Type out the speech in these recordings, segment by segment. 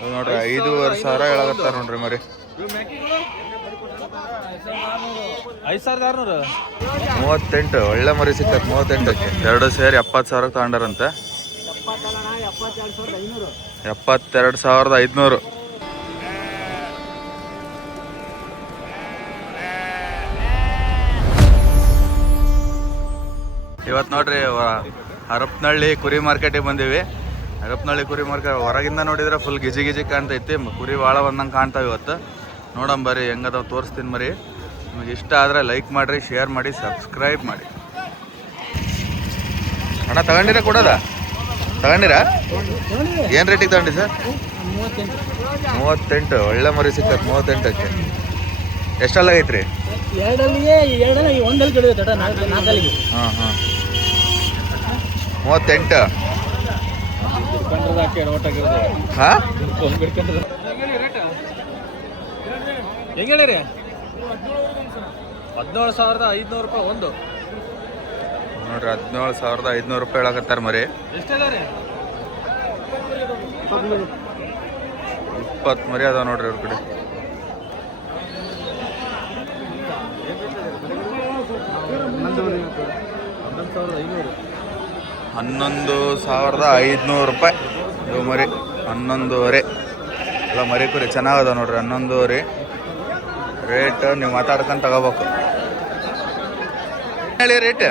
ನೋಡ್ರಿ 5,500 ಹೇಳಕತ್ತಾರ ನೋಡ್ರಿ ಮರಿ. 5,600. 38 ಒಳ್ಳೆ ಮರಿ ಸಿಕ್ಕತ್. 38ಕ್ಕೆ ಎರಡು ಸೇರಿ 70,000 ತಗೊಂಡಾರಂತೆ. 72,500. ಇವತ್ತು ನೋಡ್ರಿ ಹರಪನಹಳ್ಳಿ ಕುರಿ ಮಾರ್ಕೆಟಿಗೆ ಬಂದೀವಿ. ಹರಪನಹಳ್ಳಿ ಕುರಿ ಮಾರ್ಕೆಟ್ ಹೊರಗಿಂದ ನೋಡಿದ್ರೆ ಫುಲ್ ಗಿಜಿ ಗಿಜಿ ಕಾಣ್ತೈತಿ. ಕುರಿ ಭಾಳ ಬಂದಂಗೆ ಕಾಣ್ತಾವೆ ಇವತ್ತು. ನೋಡೋಣ ಬರ್ರಿ ಹೆಂಗದಾವ ತೋರಿಸ್ತೀನಿ ಮರಿ. ನಿಮಗೆ ಇಷ್ಟ ಆದರೆ ಲೈಕ್ ಮಾಡಿರಿ, ಶೇರ್ ಮಾಡಿ, ಸಬ್ಸ್ಕ್ರೈಬ್ ಮಾಡಿ. ಅಣ್ಣ ತಗೊಂಡಿರ ಕೊಡೋದ? ತಗೊಂಡಿರಾ? ಏನು ರೇಟಿಗೆ ತಗೊಂಡಿ ಸರ್? 38 ಒಳ್ಳೆ ಮರಿ ಸಿಕ್ಕತ್. 38ಕ್ಕೆ ಎಷ್ಟೆಲ್ಲ ಐತ್ರಿ? ಹಾಂ ಹಾಂ 38. ಹಾಂ ಹೆಂಗೆ ಹೇಳಿರಿ? 17,500 ರೂಪಾಯಿ ಒಂದು. ನೋಡ್ರಿ 17,500 ರೂಪಾಯಿ ಹೇಳಕತ್ತಾರ ಮರಿ. ಎಷ್ಟೆಲ್ಲ ರೀ? 20 ಮರಿ ಅದಾವ ನೋಡ್ರಿ ಅವ್ರ ಕಡೆ. 11,500 ರೂಪಾಯಿ ಇವು ಮರಿ. 11,500 ಎಲ್ಲ ಮರಿ ಕುರಿ ಚೆನ್ನಾಗದ ನೋಡ್ರಿ. 11,500 ರೇಟ್ ನೀವು ಮಾತಾಡ್ಕೊಂಡು ತಗೋಬೇಕು. ಹೇಳಿ ರೇಟ್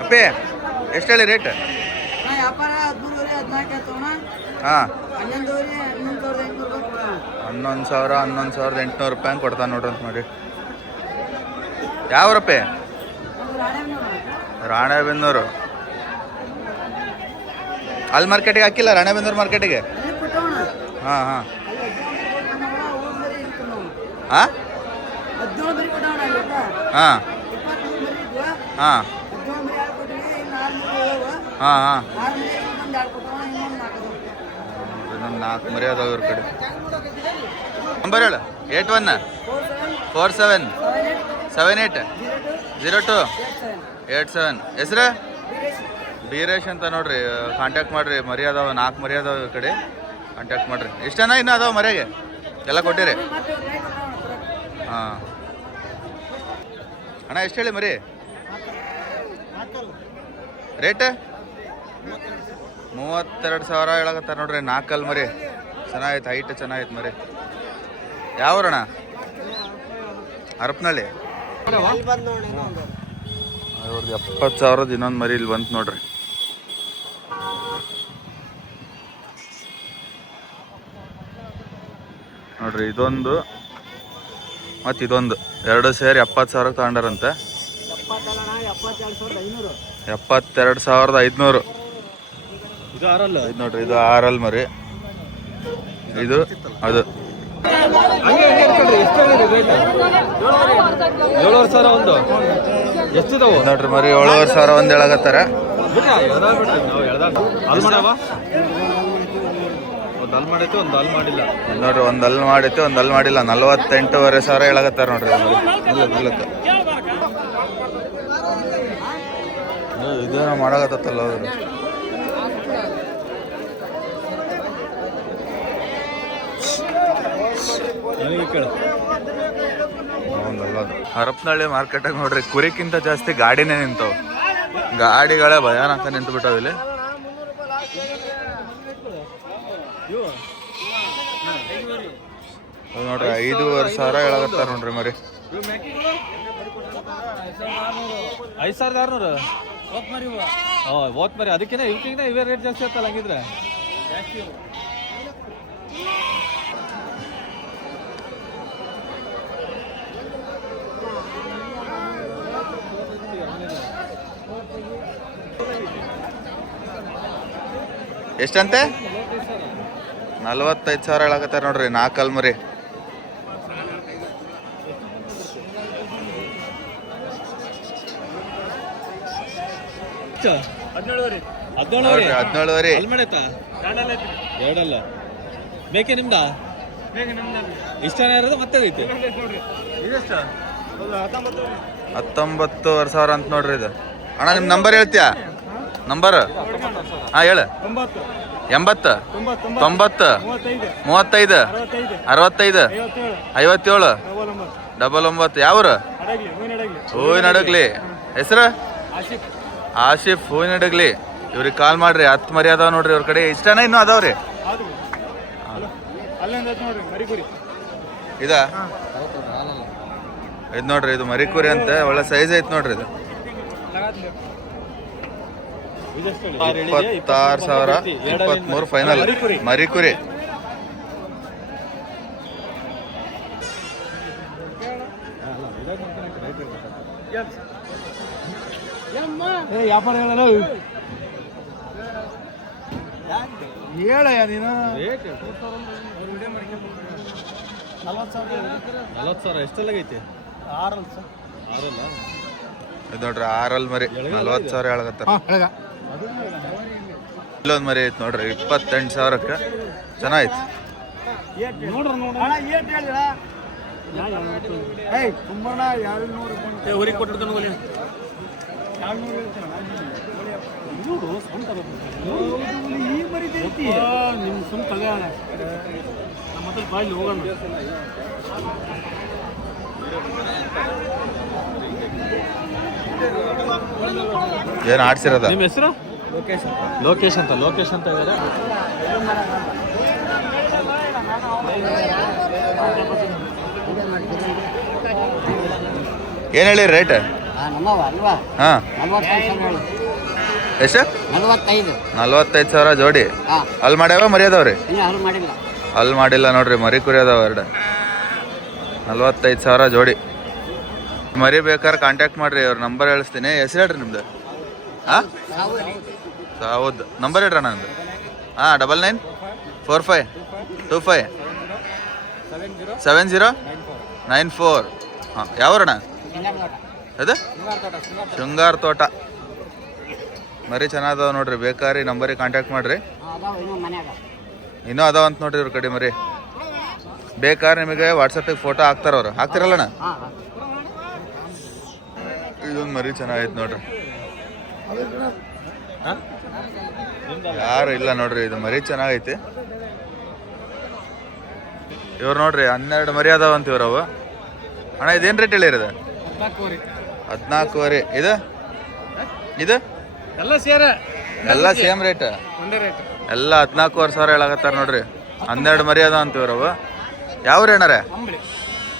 ಅಪ್ಪೇ, ಎಷ್ಟು ಹೇಳಿ ರೇಟ್? ಹಾಂ 11,800 ರೂಪಾಯಿ ಕೊಡ್ತಾನೆ ನೋಡ್ರಿ ಅಂತ ಮಾಡಿ. ಯಾವ್ರಪ್ಪೆ? ರಾಣೆಬೆನ್ನೂರು. ಅಲ್ಲಿ ಮಾರ್ಕೆಟಿಗೆ ಹಾಕಿಲ್ಲ? ರಾಣೆಬೆನ್ನೂರು ಮಾರ್ಕೆಟಿಗೆ? ಹಾಂ ಹಾಂ ಹಾಂ ಹಾಂ ಹಾಂ ಹಾಂ ಹಾಂ ಇನ್ನೊಂದು 4 ಮರಿ ಅದಾವ ಇವ್ರ ಕಡೆ. ನಂಬರ್ ಹೇಳು. 8147780287. ಹೆಸ್ರು ಬೀರೇಶ್ ಅಂತ ನೋಡ್ರಿ. ಕಾಂಟ್ಯಾಕ್ಟ್ ಮಾಡಿರಿ. ಮರಿ ಅದಾವ 4 ಮರಿ ಅದಾವ ಇವ್ರ ಕಡೆ. ಕಾಂಟ್ಯಾಕ್ಟ್ ಮಾಡಿರಿ. ಇಷ್ಟನ ಇನ್ನೂ ಅದಾವ ಮರ್ಯಾಗೆ ಎಲ್ಲ ಕೊಟ್ಟಿರಿ? ಹಾಂ ಅಣ್ಣ ಎಷ್ಟು ಹೇಳಿ ಮರಿ ರೇಟ್? 32,000 ಹೇಳಕತ್ತಾರ ನೋಡ್ರಿ. 4 ಮರಿ ಚೆನ್ನಾಗೈತೆ. ಹೈಟ್ ಚೆನ್ನಾಗೈತೆ ಮರಿ. ಯಾವ್ರಣ್ಣ? ಹರಪನಹಳ್ಳಿ. ಅವ್ರದ್ದು 70,000 ಇನ್ನೊಂದು ಮರಿ ಇಲ್ಲಿ ಬಂತು ನೋಡ್ರಿ. ನೋಡ್ರಿ ಇದೊಂದು ಮತ್ತು ಇದೊಂದು ಎರಡು ಸೇರಿ 70,000 ತಗೊಂಡಾರಂತೆ. 72,500. ಇದು ಆರಲ್ಲ. ಇದು ನೋಡ್ರಿ ಇದು 6 ಮರಿ. ಇದು ಅದು 7,500 ಒಂದು. ಎಷ್ಟಿದಾವ ನೋಡ್ರಿ ಮರಿ? 7,500 ಒಂದು ಹೇಳಕತ್ತಾರ. ಒಂದು ಅಲ್ಲಿ ಮಾಡೈತೆ ಒಂದು ಅಲ್ಲಿ ಮಾಡಿಲ್ಲ ನೋಡ್ರಿ. ಒಂದು ಅಲ್ಲಿ ಮಾಡೈತೆ ಒಂದು ಅಲ್ಲಿ ಮಾಡಿಲ್ಲ. 48,500 ಹೇಳಕತ್ತಾರ ನೋಡ್ರಿ. ಇದೇನೋ ಮಾಡಕತ್ತಲ್ಲ ಅವರು. ಹರಪನಹಳ್ಳಿ ಮಾರ್ಕೆಟಾಗ ನೋಡ್ರಿ ಕುರಿಕ್ಕಿಂತ ಜಾಸ್ತಿ ಗಾಡಿನೇ ನಿಂತವು. ಗಾಡಿಗಳೇ ಭಯಾನಕ ನಿಂತು ಬಿಟ್ಟಾವ ಇಲ್ಲಿ. ನೋಡ್ರಿ 5,500 ಹೇಳಕತ್ತಾರ ನೋಡ್ರಿ ಮರಿ. 5,600. ಓತ್ ಮರಿ ಅದಕ್ಕಿಂತ ಇವಕ್ಕಿಂತ ಇವೇ ರೇಟ್ ಜಾಸ್ತಿ ಆಗ್ತಲ್ಲ ಹಂಗಿದ್ರೆ. ಎಷ್ಟಂತೆ? 45,000 ಹೇಳಕತ್ತಾರ ನೋಡ್ರಿ. 4 ಮರಿ. ಹದಿನೇಳುವರೆ. ಎರಡಲ್ಲ ಬೇಕೆ ನಿಮ್ದ? ಇಷ್ಟನೇ ಇರೋದು ಮತ್ತೆ ಐತಿ. 19,000 ಅಂತ ನೋಡ್ರಿ ಇದು. ಅಣ್ಣ ನಿಮ್ಮ ನಂಬರ್ ಹೇಳ್ತೀಯಾ? ನಂಬರ್ ಹಾಂ ಹೇಳು. 80 90 35 65 57 99 ಯಾವ್ರು? ಹೂವಿನಡಗ್ಲಿ. ಹೆಸರು ಆಶಿಫ್ ಹೂವಿನಡಗ್ಲಿ. ಇವ್ರಿಗೆ ಕಾಲ್ ಮಾಡ್ರಿ. 10 ಮರಿ ಅದಾವ ನೋಡ್ರಿ ಇವ್ರ ಕಡೆ. ಇಷ್ಟನ ಇನ್ನೂ ಅದಾವ್ರಿ? ಇದ ಇದು ನೋಡ್ರಿ, ಇದು ಮರಿಕುರಿ ಅಂತ ಒಳ್ಳೆ ಸೈಜ್ ಐತ್ ನೋಡ್ರಿ. ಇದು 26,000 23 ಫೈನಲ್ ಮರಿಕುರಿ. ಹೇಳಯ್ಯ ನೀನು. 40,000 ಎಷ್ಟೆಲ್ಲಾಗೈತಿ? 6 ಇದು ನೋಡ್ರಿ 6 ಮರಿ 40,000 ಹೇಳಕತ್ತಾರ. ಇಲ್ಲೊಂದು ಮರಿ ಐತಿ ನೋಡ್ರಿ 28,000ಕ್ಕೆ. ಚೆನ್ನಾಗೈತಿ. ಊರಿಗೆ ಕೊಟ್ಟಿರ್ತಾನೆ ಈ ಮರಿತೈತಿ ನಿಮ್ ಸುಮ್ ಕಲ್ಯಾಣ ನಮ್ಮ ಹತ್ರ ಬಾಯಿ ಹೋಗೋಣ. ಏನು ಆಡ್ಸಿರೋದ? ನಿಮ್ಮ ಹೆಸರು? ಲೋಕೇಶ್ ಅಂತ ಇದ್ದಾರೆ. ಏನು ಹೇಳಿ ರೇಟ್? ಹಾಂ ಎಷ್ಟು? 45,000 ಜೋಡಿ. ಅಲ್ಲಿ ಮಾಡ್ಯಾವ ಮರಿ ಅದಾವ್ರಿ? ಅಲ್ಲಿ ಮಾಡಿಲ್ಲ ನೋಡ್ರಿ, ಮರಿ ಕುರಿ ಅದಾವ 2. 45,000 ಜೋಡಿ. ಮರಿ ಬೇಕಾದ್ರೆ ಕಾಂಟ್ಯಾಕ್ಟ್ ಮಾಡ್ರಿ, ಅವ್ರ ನಂಬರ್ ಹೇಳಿಸ್ತೀನಿ. ಹೆಸರು ಹೇಳ್ರಿ ನಿಮ್ದು? ಹಾಂ ಹೌದು, ನಂಬರ್ ಹೇಳ್ರಿ ನಂದು. ಹಾಂ 99 45 25 7094. ಹಾಂ ಯಾವ್ರಣ್ಣ ಅದು? ಶೃಂಗಾರ ತೋಟ. ಮರಿ ಚೆನ್ನಾಗದಾವ ನೋಡ್ರಿ, ಬೇಕಾರಿ ನಂಬರಿಗೆ ಕಾಂಟ್ಯಾಕ್ಟ್ ಮಾಡ್ರಿ. ಇನ್ನೂ ಅದಾವ ಅಂತ ನೋಡ್ರಿ ಇವ್ರ ಕಡೆ ಮರಿ. ಬೇಕಾದ್ರೆ ನಿಮಗೆ ವಾಟ್ಸಪ್ಪಿಗೆ ಫೋಟೋ ಹಾಕ್ತಾರ ಅವ್ರು. ಹಾಕ್ತಿರಲ್ಲಣ್ಣ? ಇದೊಂದು ಮರಿ ಚೆನ್ನಾಗೈತೆ ನೋಡ್ರಿ. ಯಾರು ಇಲ್ಲ ನೋಡ್ರಿ, ಇದು ಮರಿ ಚೆನ್ನಾಗೈತಿ. ಇವ್ರು ನೋಡ್ರಿ 12 ಮರಿ ಅದಾವಂತ ಇವ್ರವು. ಅಣ್ಣ ಇದೇನು ರೇಟ್ ಹೇಳಿರೋದು? 14,000. ಇದು ಇದು ಎಲ್ಲ ಸೇಮ್ ರೇಟ್? ಎಲ್ಲ 14,000 ಹೇಳಾಕತ್ತಾರ ನೋಡ್ರಿ. 12 ಮರಿ ಅದಾವ ಅಂತ ಇವ್ರವು. ಯಾವ ಏನಾರ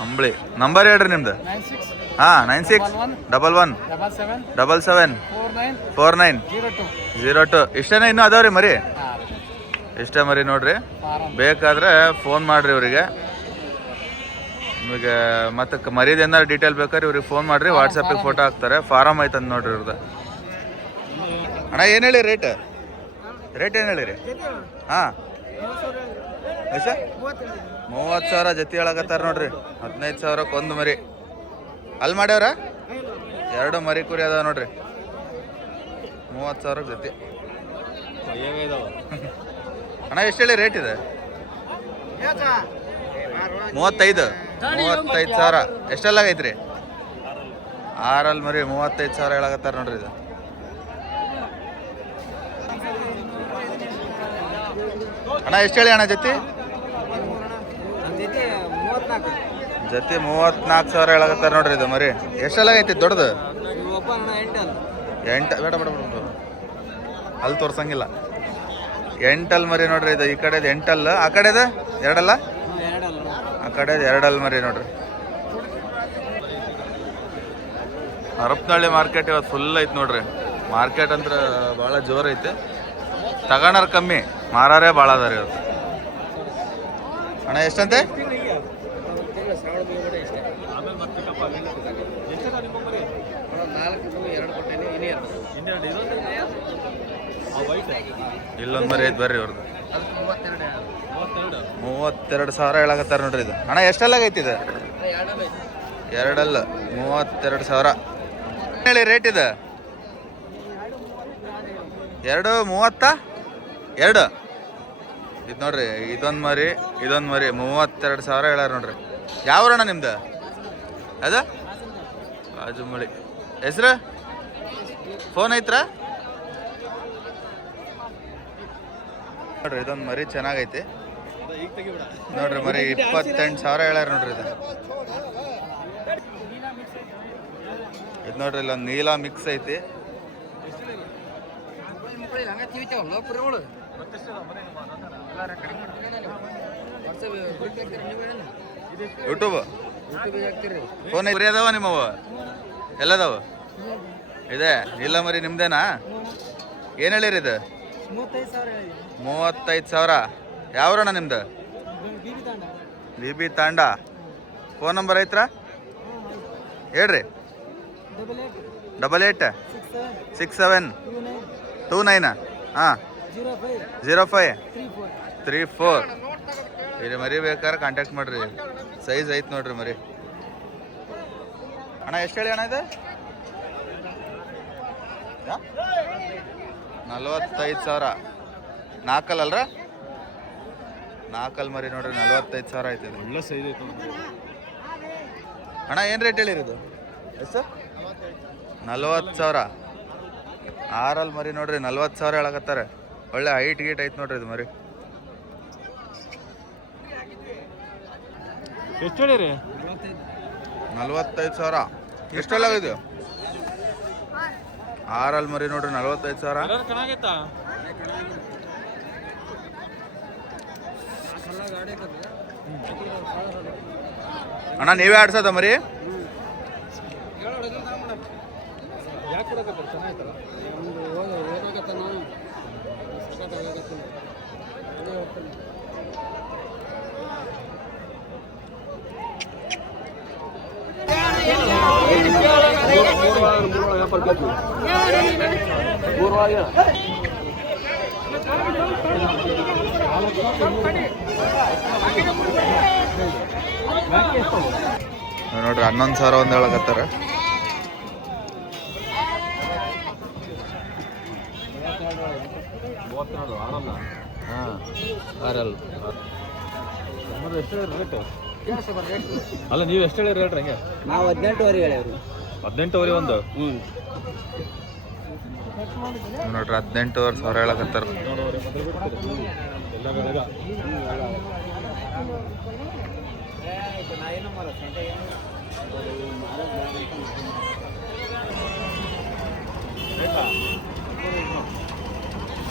ಅಂಬ್ಳಿ. ನಂಬರ್ ಹೇಳ್ರಿ ನಿಮ್ದು? ಹಾಂ 9611 77 4902. ಇಷ್ಟೇನ ಇನ್ನೂ ಅದಾವ್ರಿ ಮರಿ? ಇಷ್ಟೇ ಮರಿ ನೋಡ್ರಿ. ಬೇಕಾದ್ರೆ ಫೋನ್ ಮಾಡ್ರಿ ಇವರಿಗೆ. ನಿಮಗೆ ಮತ್ತೆ ಮರಿದ ಏನಾರು ಡೀಟೇಲ್ ಬೇಕಾದ್ರೆ ಇವ್ರಿಗೆ ಫೋನ್ ಮಾಡ್ರಿ, ವಾಟ್ಸಪ್ಪಿಗೆ ಫೋಟೋ ಹಾಕ್ತಾರೆ. ಫಾರಮ್ ಐತಂದು ನೋಡ್ರಿ ಇವ್ರದ್ದು. ಅಣ್ಣ ಏನು ಹೇಳಿ ರೇಟ್? ಏನು ಹೇಳಿರಿ? ಹಾಂ ಎಷ್ಟು? 30,000 ಜೊತೆ ಹೇಳಕತ್ತಾರ ನೋಡ್ರಿ. 15,000ಕ್ಕೆ ಒಂದು ಮರಿ. ಅಲ್ಲಿ ಮಾಡ್ಯಾವ್ರ 2 ಮರಿ ಕುರಿ ಅದಾವ ನೋಡ್ರಿ. 30,000 ಜೊತೆ. ಅಣ್ಣ ಎಷ್ಟು ಹೇಳಿ ರೇಟ್ ಇದೆ? 35,000. ಎಷ್ಟೆಲ್ಲ ಆಗೈತ್ರಿ? 6 ಮರಿ 35,000 ಹೇಳಕತ್ತಾರ ನೋಡ್ರಿ. ಇದು ಅಣ್ಣ ಎಷ್ಟು ಹೇಳಿ ಅಣ್ಣ ಜೊತೆ? ಜೊತೆ 34,000 ಹೇಳಕತ್ತಾರ ನೋಡ್ರಿ. ಇದು ಮರಿ ಎಷ್ಟೆಲ್ಲ ಆಗೈತಿ ದೊಡ್ಡದು? 8 ಬೇಡ ಅಲ್ಲಿ ತೋರ್ಸಂಗಿಲ್ಲ. 8 ಮರಿ ನೋಡ್ರಿ. ಇದು ಈ ಕಡೆದು 8, ಆ ಕಡೆದು 2 ಆ ಕಡೆದು 2 ಮರಿ ನೋಡ್ರಿ. ಹರಪನಹಳ್ಳಿ ಮಾರ್ಕೆಟ್ ಇವತ್ತು ಫುಲ್ ಐತೆ ನೋಡ್ರಿ. ಮಾರ್ಕೆಟ್ ಅಂದ್ರೆ ಭಾಳ ಜೋರು ಐತೆ. ತಗೋಣಾರ ಕಮ್ಮಿ, ಮಾರಾರೇ ಭಾಳ ಅದಾರ ಇವತ್ತು. ಅಣ್ಣ ಎಷ್ಟಂತೆ? ಇಲ್ಲೊಂದು ಮರಿ ಐತೆ ಬರ್ರಿ ಇವ್ರದ್ದು. 32,000 ಹೇಳಕತ್ತಾರ ನೋಡ್ರಿ. ಇದು ಅಣ್ಣ ಎಷ್ಟೆಲ್ಲ ಆಗೈತಿ? ಇದು 2 32,000 ಹೇಳಿ ರೇಟ್. ಇದು 2 32. ಇದು ನೋಡ್ರಿ, ಇದೊಂದು ಮರಿ 32,000 ಹೇಳ್ಯಾರ ನೋಡ್ರಿ. ಯಾವ್ರಣ್ಣ ನಿಮ್ದು? ಅದು ರಾಜಮಳಿ. ಹೆಸ್ರು? ಫೋನ್ ಐತ್ರ? ನೋಡ್ರಿ ಇದೊಂದು ಮರಿ ಚೆನ್ನಾಗೈತಿ ಈಗ ತೆಗಿಬಿಡ. ನೋಡ್ರಿ ಮರಿ 28,000 ಹೇಳ್ಯಾರ ನೋಡ್ರಿ ಇದು. ಇದು ನೋಡ್ರಿ ಇಲ್ಲೊಂದು ನೀಲಾ ಮಿಕ್ಸ್ ಐತಿ. ಯೂಟ್ಯೂಬ್ ಫೋನ್ ಮರಿ ಅದಾವ ನಿಮ್ಮವ ಎಲ್ಲದಾವ ಇದೆ ಇಲ್ಲ ಮರಿ ನಿಮ್ದೇನಾ? ಏನು ಹೇಳಿರಿ ಇದು? 35,000. ಯಾವ್ರಣ್ಣ ನಿಮ್ದು? ಬಿ ತಾಂಡ. ಫೋನ್ ನಂಬರ್ ಐತ್ರ ಹೇಳ್ರಿ. 886729 ಹಾಂ 0534. ಇಲ್ಲಿ ಮರಿ ಬೇಕಾದ್ರೆ ಕಾಂಟ್ಯಾಕ್ಟ್ ಮಾಡ್ರಿ. ಸೈಜ್ ಐತೆ ನೋಡ್ರಿ ಮರಿ. ಅಣ್ಣ ಎಷ್ಟು ಹೇಳಿ ಅಣ್ಣ ಇದು? 45,000. ನಾಲ್ಕಲ್ಲ 4 ಮರಿ ನೋಡ್ರಿ 45,000 ಐತೆ ಇದು. ಒಳ್ಳೆ ಸೈಜ್ ಐತೆ. ಅಣ್ಣ ಏನು ರೇಟ್ ಹೇಳಿರೋದು? ಎಷ್ಟು? 40,000. 6 ಮರಿ ನೋಡ್ರಿ 40,000 ಹೇಳಕತ್ತಾರೆ. ಒಳ್ಳೆ ಹೈಟ್ ಗೀಟ್ ಐತೆ ನೋಡ್ರಿ ಇದು ಮರಿ. ಎಷ್ಟು ಹೇಳಿರಿ? 45,000. ಎಷ್ಟೆಲ್ಲ ಇದು? 6 ಮರಿ ನೋಡ್ರಿ 45,000. ಚೆನ್ನಾಗೈತಾ? ಅಣ್ಣ ನೀವೇ ಆಡ್ಸೋದ ಮರಿ? ಯಾಕೆ ಕೊಡಕತ್ತಾರೆ? ಚೆನ್ನಾಗೈತಲ್ಲ. ನೋಡ್ರಿ 11,000 ಒಂದು ಹೇಳಕತ್ತಾರ. ಅಲ್ಲ ನೀವು ಎಷ್ಟು ಹೇಳಿರಿ ಹೇಳ್ರಿ ಹಂಗೆ? ನಾವು 18ವರೆ ಹೇಳೇವ್ರಿ. 18ವರೆ ಒಂದು. ನೋಡ್ರಿ 18,000 ಹೇಳಕತ್ತಾರ.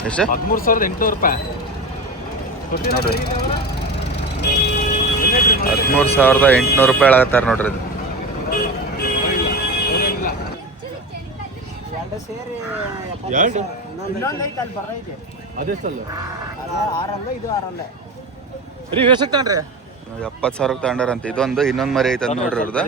ಎಷ್ಟು? 13,800 ರೂಪಾಯಿ. ನೋಡ್ರಿ 13,800 ರೂಪಾಯಿ ಹೇಳಕತ್ತಾರ ನೋಡ್ರಿ ಇದು. ಅದೆಷ್ಟಲ್ಲ? 6 ಇದು 6 ರೀ ಎಷ್ಟಕ್ಕೆ ತಗೊಂಡ್ರಿ? 70,000 ತಗೊಂಡಾರಂತ. ಇದೊಂದು ಇನ್ನೊಂದು ಮರಿ ಐತದ ನೋಡ್ರಿ ಅವ್ರದ್ದು.